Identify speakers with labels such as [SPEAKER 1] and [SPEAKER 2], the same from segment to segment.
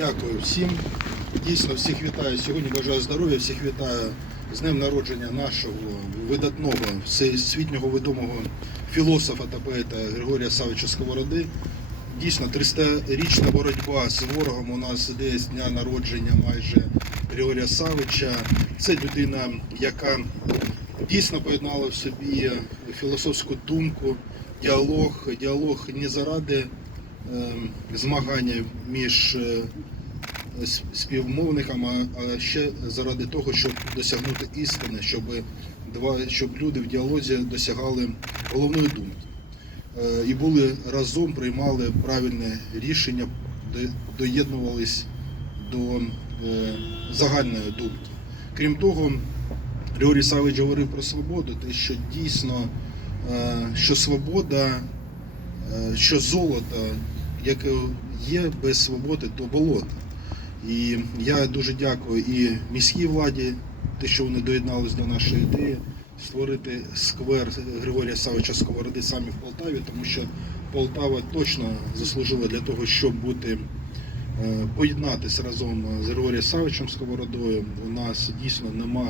[SPEAKER 1] Дякую всім. Дійсно, всіх вітаю. Сьогодні бажаю здоров'я, всіх вітаю з днем народження нашого видатного, всесвітнього відомого філософа та поета Григорія Савича Сковороди. Дійсно, 300-річна боротьба з ворогом у нас іде з дня народження майже Григорія Савича. Це людина, яка дійсно поєднала в собі філософську думку, діалог, діалог не заради змагання між е, співмовниками, а- ще заради того, щоб досягнути істини, щоб, два, щоб люди в діалозі досягали головної думки. Е, І були разом, приймали правильне рішення, доєднувались до е, загальної думки. Крім того, Григорій Савич говорив про свободу, те, що дійсно, що свобода, що золото, яке є без свободи, то болото. І я дуже дякую і міській владі, те, що вони доєднались до нашої ідеї, створити сквер Григорія Савича Сковороди саме в Полтаві, тому що Полтава точно заслужила для того, щоб бути е, поєднатися разом з Григорієм Савичем Сковородою. У нас дійсно нема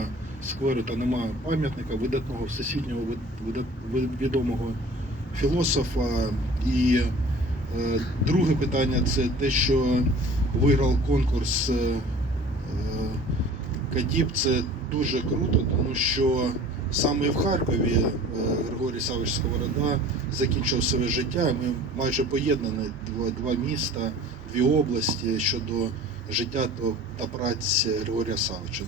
[SPEAKER 1] скверу та нема пам'ятника видатного всесвітнього відомого філософа. І е, друге питання це те, що виграв конкурс е, е, Кадіб. Це дуже круто, тому що саме в Харкові Григорій Савич Сковорода закінчив своє життя. Ми майже поєднані два міста, дві області щодо життя та праці Григорія Савича.